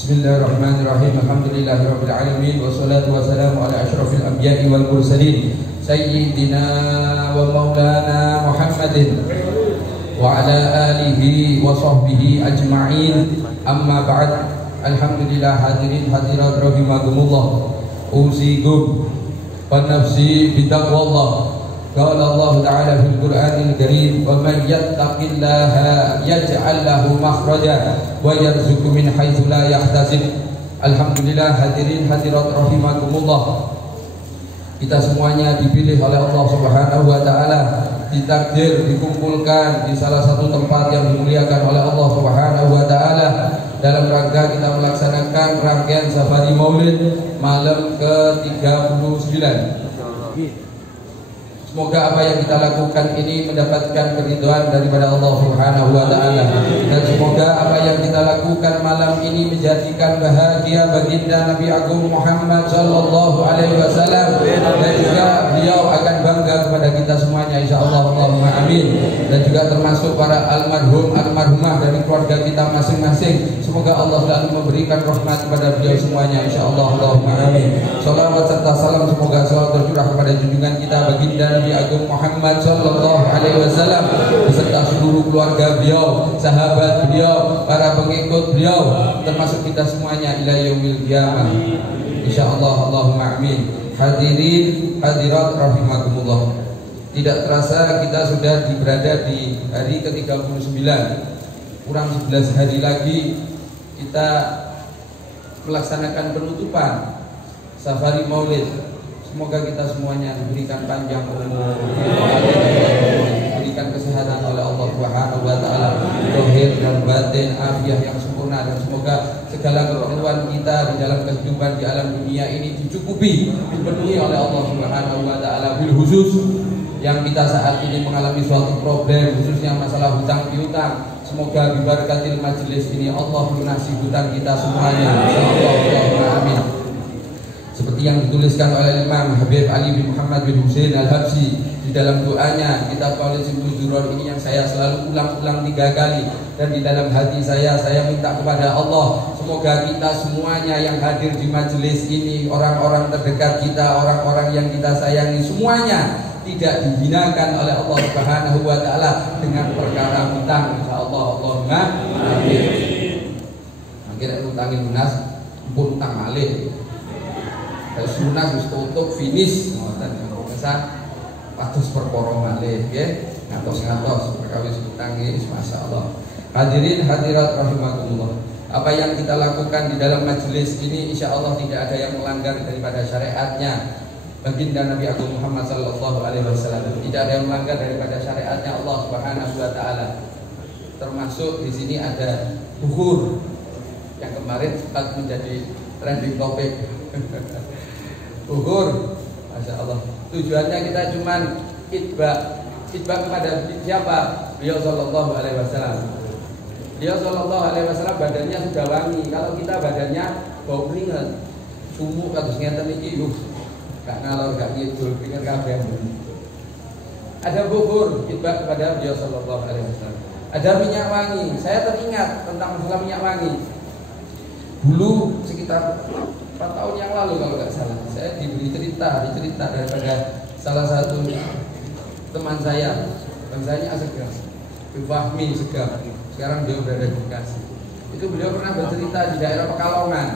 Bismillahirrahmanirrahim. Alhamdulillahirabbil alamin wassalatu wassalamu ala asyrafil anbiya'i wal mursalin sayyidina wa maulana Muhammadin wa ala alihi wa sahbihi ajma'in. Amma ba'd. Alhamdulillah, hadirin hadirat rahimakumullah. Usikum wa nafsi bitaqwallah. Qala Allah Ta'ala fil Qur'anil Karim, "Wa man yattaqillaha yaj'al lahu makhraja wa yarzuqhu min haitsu la yahtasib." Alhamdulillah, hadirin hadirat rahimakumullah. Kita semuanya dipilih oleh Allah Subhanahu wa taala, ditakdir dikumpulkan di salah satu tempat yang dimuliakan oleh Allah Subhanahu wa taala dalam rangka kita melaksanakan rangkaian safari Maulid malam ke-39. Semoga apa yang kita lakukan ini mendapatkan keridhaan daripada Allah Subhanahu wa taala, dan semoga apa yang kita lakukan malam ini menjadikan bahagia baginda Nabi Agung Muhammad sallallahu alaihi wasallam, dan juga beliau akan bangga kepada kita semuanya insyaallah. Allahumma amin. Dan juga termasuk para almarhum almarhumah dari keluarga kita masing-masing. Semoga Allah selalu memberikan rahmat kepada beliau semuanya insyaallah. Allahumma amin. Salawat serta salam semoga selalu tercurah kepada junjungan kita baginda Nabi Agung Muhammad sallallahu alaihi wasallam beserta seluruh keluarga beliau, sahabat beliau, para pengikut beliau, termasuk kita semuanya ila yaumil qiyamah insyaallah. Allahumma amin. Hadirin hadirat rahimakumullah. Tidak terasa kita sudah berada di hari ke-39. Kurang 11 hari lagi kita melaksanakan penutupan safari Maulid. Semoga kita semuanya diberikan panjang umur, diberikan kesehatan oleh Allah Subhanahu wa taala, zahir dan batin, afiah yang sempurna, dan semoga segala keperluan kita di dalam kehidupan di alam dunia ini dicukupi, dipenuhi oleh Allah Subhanahu wa taala. Bil khusus yang kita saat ini mengalami suatu problem, khususnya masalah hutang piutang, semoga bibarakatil majelis ini Allah melunasi hutang kita semuanya insyaallah. Allahumma amin. Seperti yang dituliskan oleh Imam Habib Ali bin Muhammad bin Husain Al-Habsyi di dalam doanya kitab Maulid Sibul Duror ini, yang saya selalu ulang-ulang 3 kali, dan di dalam hati saya minta kepada Allah, semoga kita semuanya yang hadir di majelis ini, orang-orang terdekat kita, orang-orang yang kita sayangi, semuanya tidak dihinakan oleh Allah Subhanahu wa taala dengan perkara hutang insyaallah. Allahumma amin. Akhirnya utangin lunas, pun utang malih. Lunas wis tutup finish ngoten pesan patus perkara malih nggih, ngatos-ngatos perkawis utang iki masyaallah. Hadirin hadirat rahimakumullah. Apa yang kita lakukan di dalam majelis ini insyaallah tidak ada yang melanggar daripada syariatnya baginda Nabi Agung Muhammad sallallahu alaihi wasallam. Tidak ada yang melanggar daripada syariatnya Allah Subhanahu wa taala. Termasuk di sini ada buhur yang kemarin sempat menjadi trending topik. Buhur, masya Allah. Tujuannya kita cuman itba kepada siapa? Beliau sallallahu alaihi wasallam. Beliau sallallahu alaihi wasallam badannya sudah wangi. Kalau kita badannya bau keringat, sumuk kados ngeten iki lho. Gak ngalor gak ngidul, pinggir kabeh. Ada buhur, itba kepada beliau sallallahu alaihi wasallam. Ada minyak wangi. Saya teringat tentang masalah minyak wangi. Dulu sekitar 4 tahun yang lalu kalau nggak salah, saya diberi cerita daripada salah satu teman saya, bangsanya Asegaf, Fahmi Segaf. Sekarang beliau berada di Bekasi. Itu beliau pernah bercerita di daerah Pekalongan.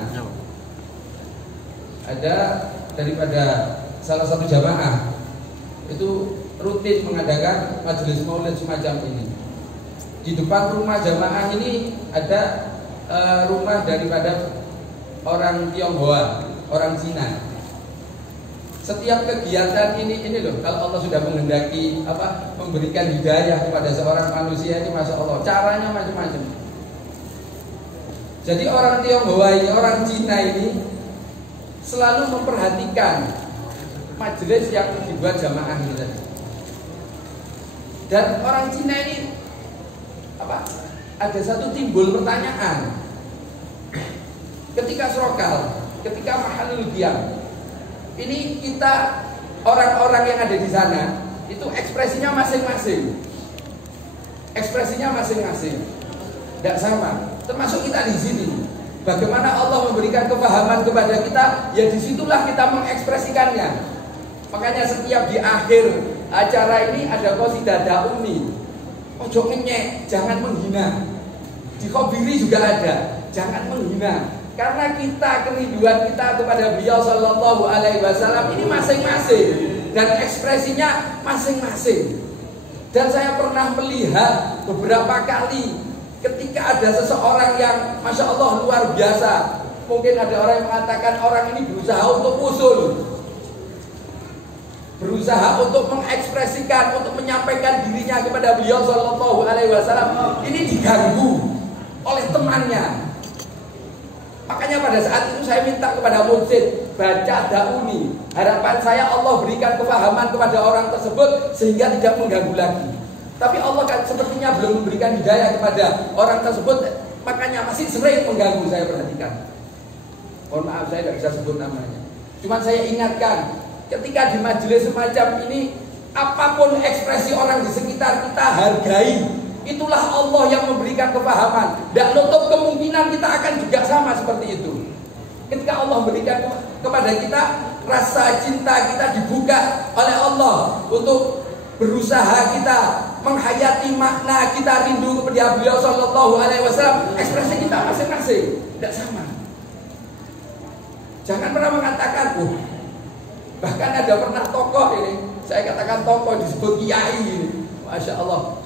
Ada daripada salah satu jamaah itu rutin mengadakan majelis maulid semacam ini. Di depan rumah jamaah ini ada rumah daripada orang Tionghoa, orang Cina. Setiap kegiatan ini loh, kalau Allah sudah menghendaki memberikan hidayah kepada seorang manusia ini, masya Allah, caranya macam-macam. Jadi orang Tionghoa ini, orang Cina ini selalu memperhatikan majelis yang dibuat jamaah ini tadi. Dan orang Cina ini ada satu timbul pertanyaan. Ketika srokal, ketika mahalul qiyam, ini kita orang-orang yang ada di sana itu ekspresinya masing-masing. Ekspresinya masing-masing. Tidak sama. Termasuk kita di sini. Bagaimana Allah memberikan kepahaman kepada kita, ya disitulah kita mengekspresikannya. Makanya setiap di akhir acara ini ada qasidah dauni. Ojo ngenyek, jangan menghina. Di khobiri juga ada, jangan menghina. Karena kita kerinduan kita kepada beliau sallallahu alaihi wasallam ini masing-masing dan ekspresinya masing-masing. Dan saya pernah melihat beberapa kali ketika ada seseorang yang Masya Allah luar biasa. Mungkin ada orang yang mengatakan orang ini berusaha untuk usul, berusaha untuk mengekspresikan, untuk menyampaikan dirinya kepada beliau sallallahu alaihi wasallam. Ini diganggu oleh temannya. Makanya pada saat itu saya minta kepada Mujid baca dauni. Harapan saya Allah berikan kepahaman kepada orang tersebut sehingga tidak mengganggu lagi. Tapi Allah kan sepertinya belum memberikan hidayah kepada orang tersebut, makanya masih sering mengganggu. Saya perhatikan. Mohon maaf saya tidak bisa sebut namanya. Cuma saya ingatkan, ketika di majelis semacam ini, apapun ekspresi orang di sekitar kita hargai. Itulah Allah yang memberikan kepahaman. Dan nutup kemungkinan kita akan juga sama seperti itu. Ketika Allah memberikan kepada kita, rasa cinta kita dibuka oleh Allah untuk berusaha kita menghayati makna kita rindu kepada beliau sallallahu alaihi wasallam. Ekspresi kita masing-masing tidak sama. Jangan pernah mengatakan, bahkan ada pernah tokoh ini, saya katakan tokoh disebut kiai ini, Masya Allah.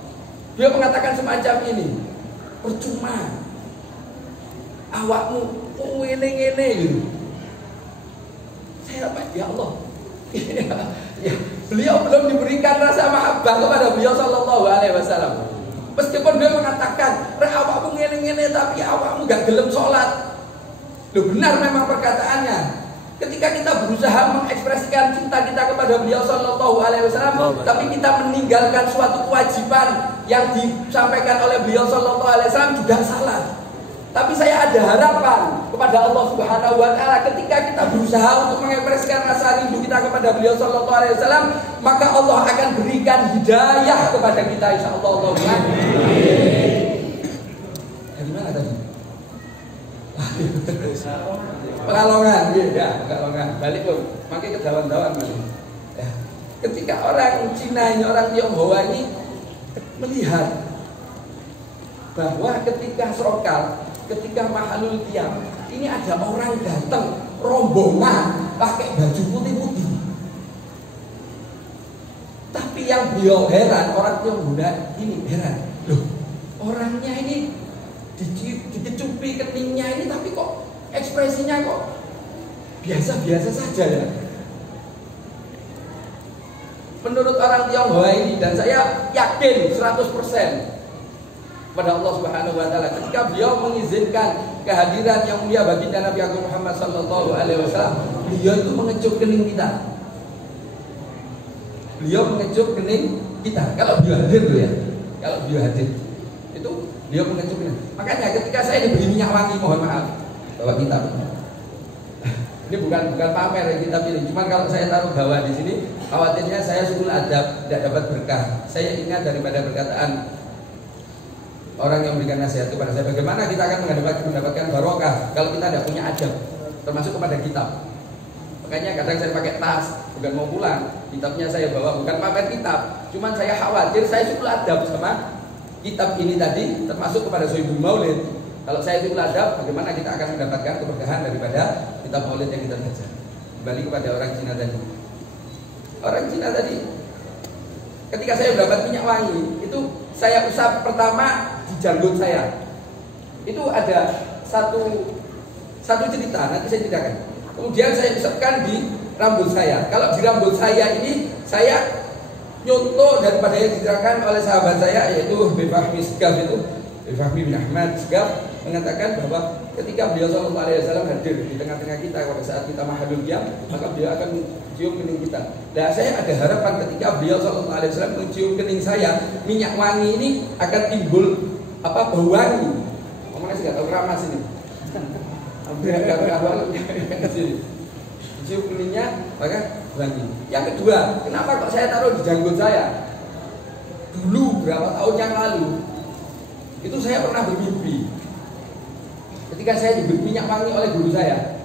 Dia mengatakan semacam ini, percuma awakmu ngene-ngene gitu. Saya apa? Ya Allah. Ya, beliau belum diberikan rasa mahabbah kepada beliau sallallahu alaihi wasallam. Meskipun dia mengatakan, "Rek awakmu ngene-ngene tapi awakmu gak gelem salat." Loh, benar memang perkataannya. Ketika kita berusaha mengekspresikan cinta kita kepada beliau sallallahu alaihi wasallam, tapi kita meninggalkan suatu kewajiban yang disampaikan oleh beliau sallallahu alaihi wasallam juga salah. Tapi saya ada harapan kepada Allah Subhanahu wa taala ketika kita berusaha untuk mengekspresikan rasa rindu kita kepada beliau sallallahu alaihi wasallam, maka Allah akan berikan hidayah kepada kita insyaallah. Amin. Gimana tadi? Pekalongan, ya, Pekalongan. Balik pun, makin ke dawan-dawan balik. Ya. Ketika orang Cina ini, orang Tionghoa ini melihat bahwa ketika Srokal, ketika Mahalul Qiyam, ini ada orang datang rombongan pakai baju putih-putih. Tapi yang beliau heran, orang Tionghoa ini heran, loh, orangnya ini dikecupi keningnya ini, tapi kok ekspresinya kok biasa-biasa saja ya. Menurut orang Tionghoa ini, dan saya yakin 100% pada Allah Subhanahu wa taala ketika beliau mengizinkan kehadiran yang mulia baginda Nabi Agung Muhammad sallallahu alaihi wasallam, beliau itu mengecup kening kita. Beliau mengecup kening kita. Kalau beliau hadir tuh ya. Kalau beliau hadir itu beliau mengecup kening. Makanya ketika saya diberi minyak wangi, mohon maaf, bawa kitab. Ini bukan pamer yang kita pilih. Cuma kalau saya taruh bawah di sini, khawatirnya saya sulul adab, tidak dapat berkah. Saya ingat daripada perkataan orang yang memberikan nasihat kepada saya, bagaimana kita akan mendapatkan barokah kalau kita tidak punya adab, termasuk kepada kitab. Makanya kadang saya pakai tas, bukan mau pulang, kitabnya saya bawa, bukan pamer kitab. Cuman saya khawatir saya sulul adab sama kitab ini tadi, termasuk kepada Sohibul Maulid. Kalau saya sulul adab, bagaimana kita akan mendapatkan keberkahan daripada kitab Maulid yang kita baca. Kembali kepada orang Cina tadi. Orang Cina tadi, ketika saya mendapat minyak wangi, itu saya usap pertama di janggut saya. Itu ada satu cerita, nanti saya ceritakan. Kemudian saya usapkan di rambut saya. Kalau di rambut saya ini, saya nyontoh daripada yang diceritakan oleh sahabat saya, yaitu Habib Fahmi Segaf itu, Habib Fahmi bin Ahmad Segaf, mengatakan bahwa ketika beliau sallallahu alaihi wasallam hadir di tengah-tengah kita pada saat kita Mahalul Qiyam, maka beliau akan mencium kening kita. Dan saya ada harapan ketika beliau sallallahu alaihi wasallam mencium kening saya, minyak wangi ini akan timbul bau wangi. Ngomongnya sih enggak tahu keramas ini. Hampir enggak tahu sini. Cium keningnya maka wangi. Yang kedua, kenapa kok saya taruh di janggut saya? Dulu berapa tahun yang lalu itu saya pernah bermimpi. Ketika saya diberi minyak wangi oleh guru saya,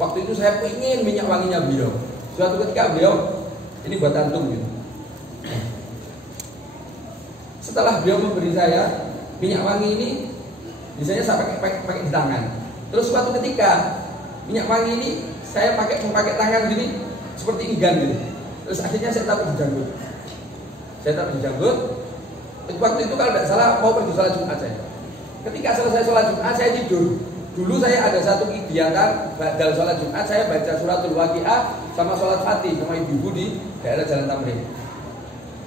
waktu itu saya pengen minyak wanginya beliau. Suatu ketika beliau, ini buat antum gitu. Setelah beliau memberi saya minyak wangi ini, biasanya saya pakai di tangan. Terus suatu ketika minyak wangi ini saya memakai tangan gini, seperti enggan gitu. Terus akhirnya saya taruh di janggut. Waktu itu kalau tidak salah mau pergi sholat Jumat saya. Ketika selesai sholat Jumat saya tidur. Dulu saya ada satu kegiatan dalam sholat Jumat, saya baca suratul Waqiah sama sholat Fatih sama ibu-ibu di daerah Jalan Tamrin.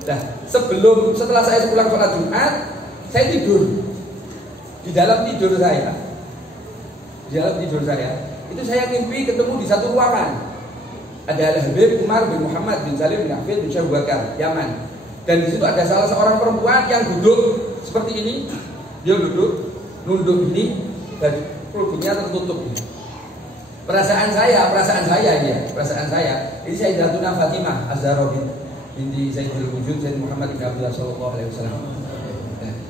Nah, setelah saya pulang sholat Jumat, saya tidur. Di dalam tidur saya, itu saya mimpi ketemu di satu ruangan. Ada Habib Umar bin Muhammad bin Salim bin Hafid bin Syekh Bakar, Yaman. Dan di situ ada salah seorang perempuan yang duduk seperti ini. Dia duduk, nunduk ini, dan kerudungnya tertutup ini. Perasaan saya. Ini Sayyidatuna Fatimah Az-Zahra binti Sayyidul Wujud Sayyid Muhammad bin Abdullah sallallahu alaihi wasallam.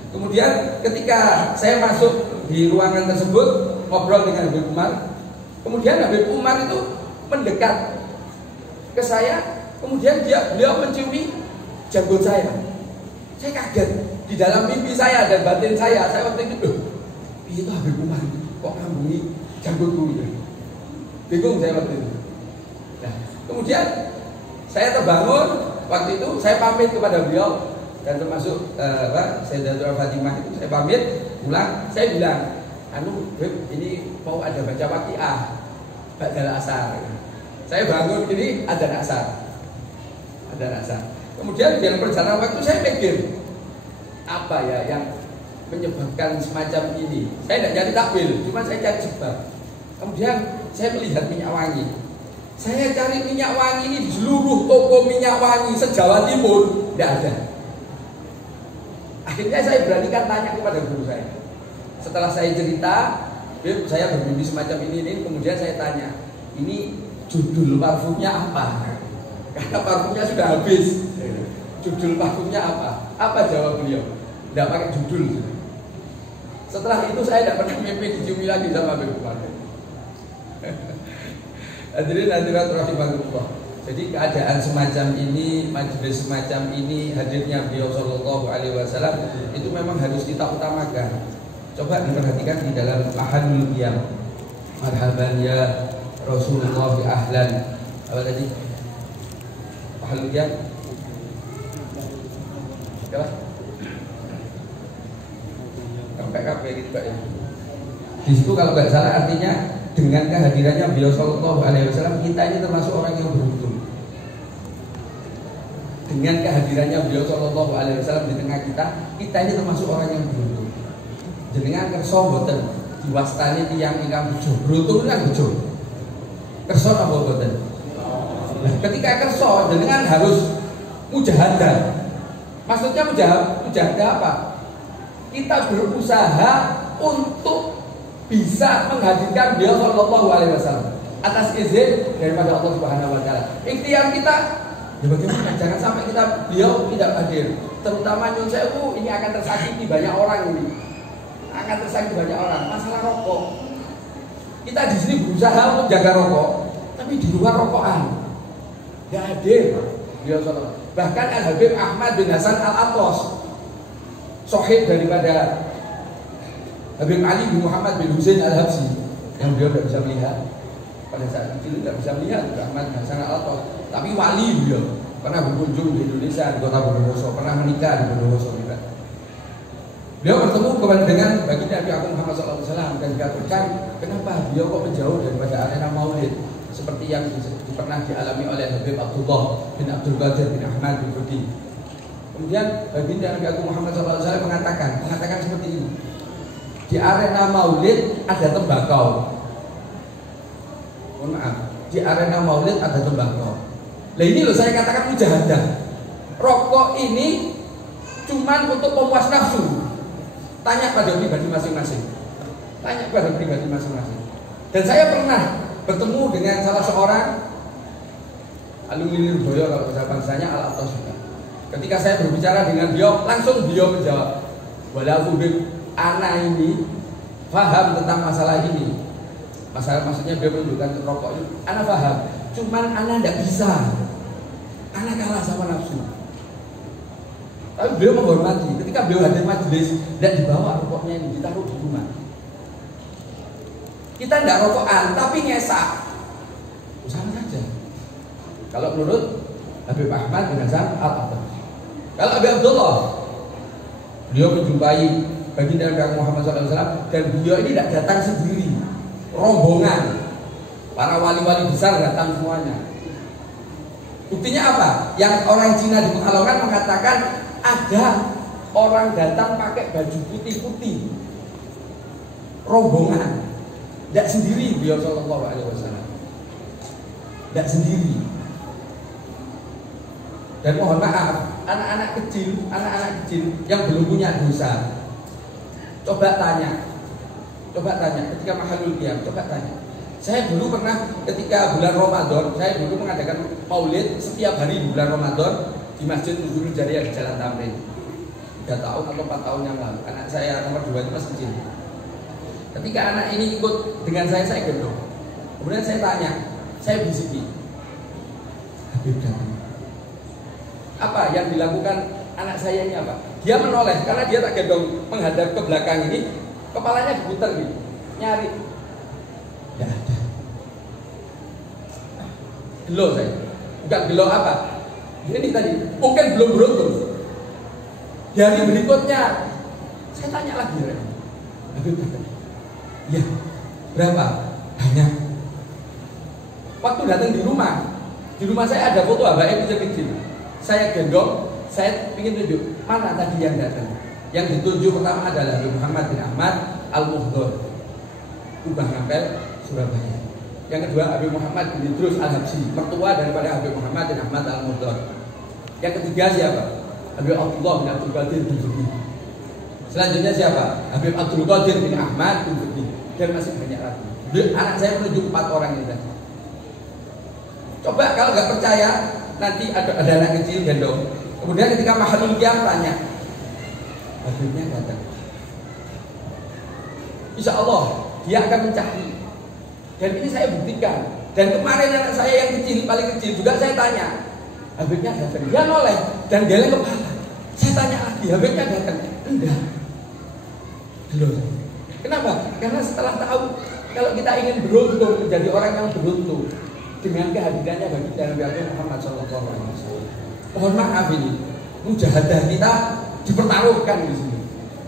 Kemudian ketika saya masuk di ruangan tersebut ngobrol dengan Habib Umar, kemudian Habib Umar itu mendekat ke saya, kemudian beliau menciumi janggut saya. Saya kaget. Di dalam mimpi saya dan batin saya waktu itu, itu Habib Umar kok ngambungi janggutku gitu. Bingung saya waktu itu. Nah, kemudian saya terbangun. Waktu itu saya pamit kepada beliau dan termasuk Sayyidatuna Fatimah itu saya pamit pulang. Saya bilang, Beb, ini mau ada baca Waqiah ba'dal asar. Saya bangun ini ada asar. Kemudian dalam perjalanan waktu saya mikir, apa ya yang menyebabkan semacam ini? Saya tidak cari takwil, cuma saya cari sebab. Kemudian saya melihat minyak wangi. Saya cari minyak wangi ini di seluruh toko minyak wangi se-Jawa Timur, tidak ada. Akhirnya saya beranikan tanya kepada guru saya. Setelah saya cerita, saya bermimpi semacam ini, kemudian saya tanya, ini judul parfumnya apa? Karena parfumnya sudah habis. Judul parfumnya apa? Apa jawab beliau? Tidak pakai judul. Setelah itu saya tidak pernah mimpi diciumi lagi sama Habib Umar. Hadirin hadirat rahimakumullah. Jadi keadaan semacam ini, majelis semacam ini, hadirnya beliau sallallahu alaihi wasallam itu memang harus kita utamakan. Coba diperhatikan di dalam Ahadul Qiyam. Marhaban ya Rasulullah bi ahlan. Apa tadi? Ahadul Qiyam. Apa? KPKP gitu Pak ya. Di situ kalau nggak salah artinya dengan kehadirannya beliau sallallahu alaihi wasallam kita ini termasuk orang yang beruntung. Dengan kehadirannya beliau sallallahu alaihi wasallam di tengah kita ini termasuk orang yang beruntung. Jenengan kersa mboten diwastani tiyang ingkang bejo. Beruntung kan bejo. Kersa apa mboten? Nah, ketika kersa jenengan harus mujahadah. Maksudnya mujahadah apa? Kita berusaha untuk bisa menghadirkan beliau sallallahu alaihi wasallam atas izin daripada Allah Subhanahu wa taala. Ikhtiar kita ya bagaimana jangan sampai beliau tidak hadir. Terutama nyun sewu ini akan tersakiti banyak orang ini. Akan tersakiti banyak orang. Masalah rokok. Kita di sini berusaha untuk jaga rokok, tapi di luar rokokan. Tidak hadir beliau sallallahu. Bahkan Al-Habib Ahmad bin Hasan Al-Atlas, sahib daripada Habib Ali bin Muhammad bin Husain Al-Habsyi yang beliau tidak bisa melihat pada saat kecil, tidak bisa melihat Ahmad bin Hasan Al-Atlas, tapi wali beliau pernah berkunjung di Indonesia di kota Bondowoso, pernah menikah di Bondowoso juga. Beliau bertemu dengan baginda Nabi Agung Muhammad SAW dan dikatakan kenapa beliau kok menjauh daripada arena maulid seperti yang pernah dialami oleh Habib Abdullah bin Abdul Qadir bin Ahmad bin Rudi. Kemudian baginda Nabi Agung Muhammad SAW mengatakan seperti ini. Di arena maulid ada tembakau. Mohon maaf, di arena maulid ada tembakau. Nah ini loh saya katakan mujahadah. Rokok ini cuman untuk pemuas nafsu. Tanya pada pribadi masing-masing. Dan saya pernah bertemu dengan salah seorang alumni Lirboyo kalau bahasanya Al-Attas juga. Ketika saya berbicara dengan beliau, langsung beliau menjawab, walaupun anak ini paham tentang masalah ini. Maksudnya dia menunjukkan rokok ini. Ana paham, cuman ana tidak bisa. Ana kalah sama nafsu. Tapi beliau menghormati. Ketika beliau hadir majelis, tidak dibawa rokoknya ini, ditaruh di rumah. Kita tidak rokokan, tapi ngesak. Sama saja. Kalau menurut Habib Ahmad bin Hasan Al-Abbas. Kalau Habib Abdullah, beliau menjumpai baginda Nabi Muhammad SAW dan beliau ini tidak datang sendiri, rombongan. Para wali-wali besar datang semuanya. Buktinya apa? Yang orang Cina di Pekalongan mengatakan ada orang datang pakai baju putih-putih, rombongan, tidak sendiri beliau Sallallahu Alaihi Wasallam, tidak sendiri. Dan mohon maaf, anak-anak kecil yang belum punya dosa, coba tanya ketika Mahalul Qiyam, coba tanya. Saya dulu pernah ketika bulan Ramadan, saya dulu mengadakan maulid setiap hari bulan Ramadan di Masjid Nuzulul Jariyah di Jalan Tamrin. 3 tahun atau 4 tahun yang lalu. Anak saya nomor 2 itu masih kecil. Ketika anak ini ikut dengan saya gendong. Kemudian saya tanya, saya bisiki, Habib datang. Apa yang dilakukan anak saya ini apa? Dia menoleh karena dia tak gendong menghadap ke belakang ini, kepalanya diputar gitu, nyari. Tidak ada. Gelo saya. Bukan gelo apa? Ini tadi, mungkin belum beruntung. Di hari berikutnya, saya tanya lagi, Habib datang. Ya, berapa? Banyak. Waktu datang di rumah saya ada foto abang kecil-kecil. Saya gendong, saya ingin tunjuk mana tadi yang datang. Yang ditunjuk pertama adalah Habib Muhammad bin Ahmad Al-Muhdor, Ubah Ngapel, Surabaya. Yang kedua Habib Muhammad bin Idrus Al-Habsyi, mertua daripada Habib Muhammad bin Ahmad Al-Muhdor. Yang ketiga siapa? Habib Abdullah bin Abdul Qadir bin Zubi. Selanjutnya siapa? Habib Abdul Qadir bin Ahmad bin Zubi. Dan masih banyak lagi. Anak saya menunjuk 4 orang ini. Coba kalau nggak percaya, nanti ada anak kecil gendong. Kemudian ketika Mahalul Qiyam tanya, Habibnya datang. Insya Allah dia akan mencari. Dan ini saya buktikan. Dan kemarin anak saya yang kecil, paling kecil juga saya tanya, Habibnya datang. Dia noleh dan geleng kepala. Saya tanya lagi, Habibnya datang. Enggak. Belum. Kenapa? Karena setelah tahu kalau kita ingin beruntung menjadi orang yang beruntung dengan kehadirannya bagi Nabi Muhammad SAW. Mohon maaf ini, mujahadah kita dipertaruhkan di sini.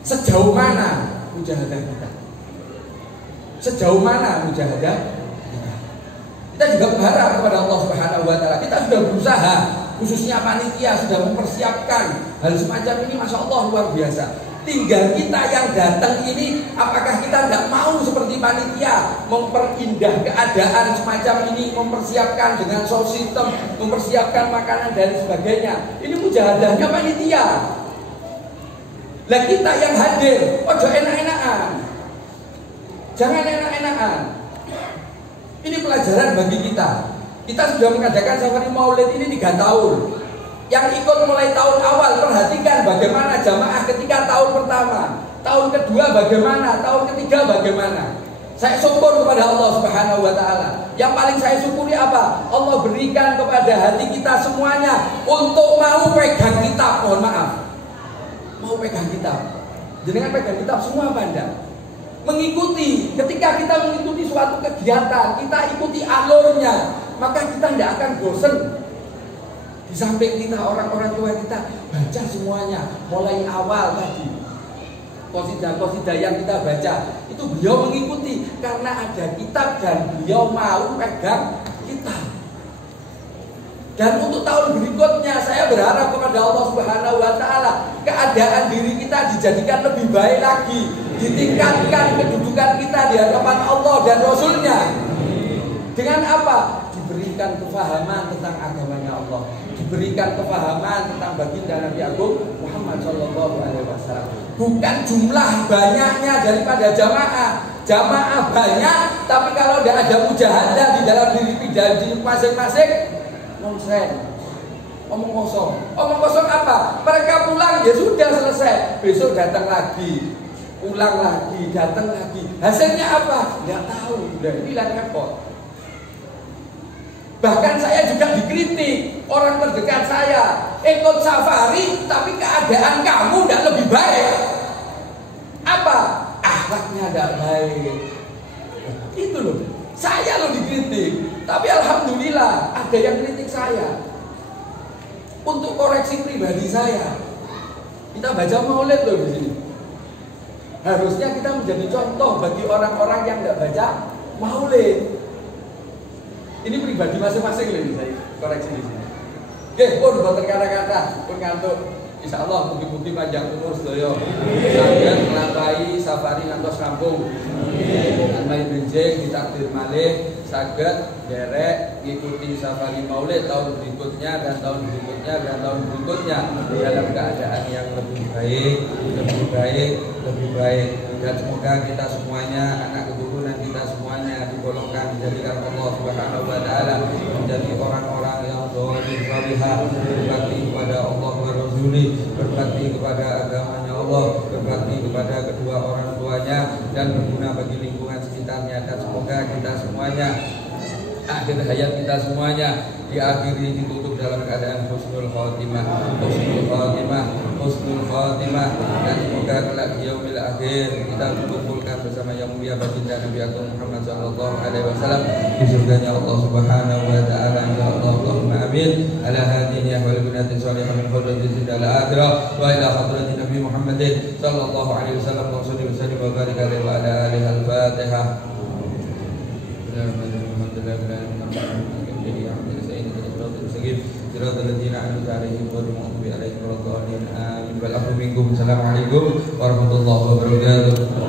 Sejauh mana mujahadah kita? Sejauh mana mujahadah kita? Kita juga berharap kepada Allah Subhanahu Wa Taala. Kita sudah berusaha, khususnya panitia sudah mempersiapkan hal semacam ini, masya Allah luar biasa. Tinggal kita yang datang ini, apakah kita tidak mau seperti panitia memperindah keadaan semacam ini, mempersiapkan dengan sound system, mempersiapkan makanan dan sebagainya. Ini mujahadahnya panitia. Lah kita yang hadir, ojo enak-enakan, jangan enak-enakan. Ini pelajaran bagi kita. Kita sudah mengadakan safari maulid ini 3 tahun. Yang ikut mulai tahun awal, perhatikan bagaimana jamaah ketika tahun pertama, tahun kedua bagaimana, tahun ketiga bagaimana. Saya syukur kepada Allah Subhanahu Wa Taala. Yang paling saya syukuri apa? Allah berikan kepada hati kita semuanya untuk mau pegang kitab. Mohon maaf, mau pegang kitab. Jangan pegang kitab semua pandang. Mengikuti, ketika kita mengikuti suatu kegiatan, kita ikuti alurnya, maka kita tidak akan bosan. Di samping kita, orang-orang tua kita baca semuanya, mulai awal tadi qasidah-qasidah yang kita baca itu beliau mengikuti karena ada kitab dan beliau mau pegang kitab. Dan untuk tahun berikutnya saya berharap kepada Allah Subhanahu Wa Taala keadaan diri kita dijadikan lebih baik lagi, ditingkatkan kedudukan kita di hadapan Allah dan Rasulnya. Dengan apa? Diberikan kefahaman tentang agamanya Allah, diberikan kefahaman tentang baginda Nabi Agung Muhammad Sallallahu Alaihi Wasallam. Bukan jumlah banyaknya daripada jamaah. Jamaah banyak, tapi kalau tidak ada mujahadah di dalam diri pribadi masing-masing, nonsen, omong kosong. Omong kosong apa? Mereka pulang ya sudah selesai, besok datang lagi. ulang lagi, datang lagi. Hasilnya apa? Nggak tahu. Nah, inilah repot. Bahkan saya juga dikritik orang terdekat saya, ikut safari tapi keadaan kamu nggak lebih baik. Apa? Akhlaknya nggak baik. Itu loh. Saya loh dikritik. Tapi alhamdulillah ada yang kritik saya. Untuk koreksi pribadi saya. Kita baca maulid loh di sini. Harusnya kita menjadi contoh bagi orang-orang yang nggak baca maulid. Ini pribadi masing-masing loh ini saya koreksi di sini. Oke, pun buat kata-kata, pun ngantuk. Insya Allah mugi-mugi panjang umur sedaya. Saged nglampahi safari ngantos rampung. Anmai benjing ditakdir malih saged derek ngikuti safari maulid tahun berikutnya dan tahun berikutnya dan tahun berikutnya dalam keadaan yang lebih baik, lebih baik, lebih baik. Dan semoga kita semuanya, anak keturunan kita semuanya digolongkan dijadikan Allah Subhanahu wa taala menjadi orang-orang yang salihah, berbakti kepada Allah wa Rasuli, berbakti kepada agamanya Allah, berbakti kepada kedua orang tuanya dan berguna bagi lingkungan sekitarnya. Dan semoga kita semuanya akhir hayat kita semuanya diakhiri ditutup dalam keadaan husnul khatimah, husnul khatimah, husnul khatimah. Dan semoga kelak di yaumil akhir kita dikumpulkan bersama yang mulia baginda Nabi Agung Muhammad sallallahu alaihi wasallam di surganya Allah Subhanahu wa taala. Ya Allah, Allahumma amin. Ala hadhihi wal binatin salihah min hadrati sidal akhirah wa ila hadrati Nabi Muhammadin sallallahu alaihi wasallam wa sallim wa barik alaihi wa ala alihi al-Fatihah. Assalamualaikum warahmatullahi wabarakatuh.